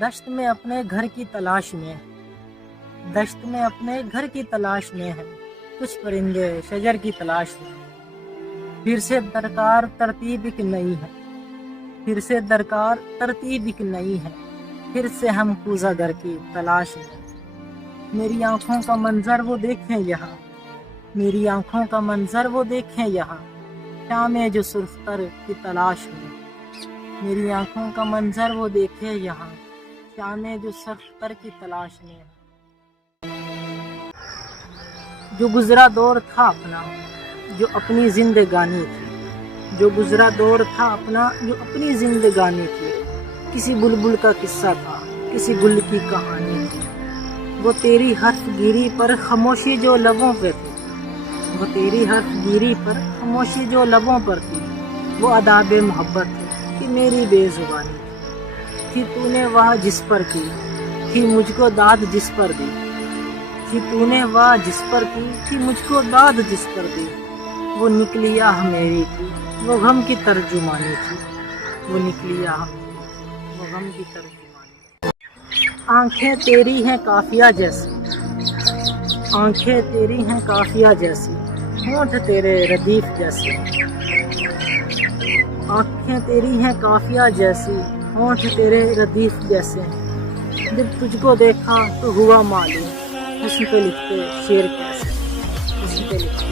دشت میں اپنے گھر کی تلاش میں دشت میں اپنے گھر کی تلاش میں ہے، کچھ پرندے شجر کی تلاش میں، پھر سے درکار ترتیب ایک نئی ہے، پھر سے درکار ترتیب ایک نئی ہے، پھر سے ہم کوزہ گر کی تلاش میں۔ میری آنکھوں کا منظر وہ دیکھیں یہاں، میری آنکھوں کا منظر وہ دیکھیں یہاں، شامیں جو سرختر کی تلاش میں۔ میری آنکھوں کا منظر وہ دیکھیں یہاں، شامیں جو سرختر کی تلاش میں۔ جو گزرا دور تھا اپنا، جو اپنی زندگانی تھی، جو گزرا دور تھا اپنا، جو اپنی زندگانی تھی، کسی بلبل کا قصہ تھا، کسی گل کی کہانی تھی۔ وہ تیری حرف گیری پر خاموشی جو لبوں پہ تھی، وہ تیری حرف گیری پر خاموشی جو لبوں پر تھی، وہ اداب محبت تھی کہ میری بے زبانی تھی تو نے واہ جس پر کی، تھی مجھ کو داد جس پر دی، تھی تو نے واہ جس پر کی، تھی مجھ کو داد جس پر دی۔ وہ نکلی آہ میری تھی، وہ غم کی ترجمانی تھی، وہ نکلی آہ میری تھی، وہ غم کی ترجمانی تھی۔ آنکھیں تیری ہیں قافیہ جیسی، آنکھیں تیری ہیں قافیہ جیسی، ہونٹ تیرے ردیف جیسے، آنکھیں تیری ہیں قافیہ جیسی، ہونٹ تیرے ردیف جیسے ہیں۔ جب تجھ کو دیکھا تو ہوا معلوم، حسن پہ لکھتے شعر کیسے، حسن پہ لکھتے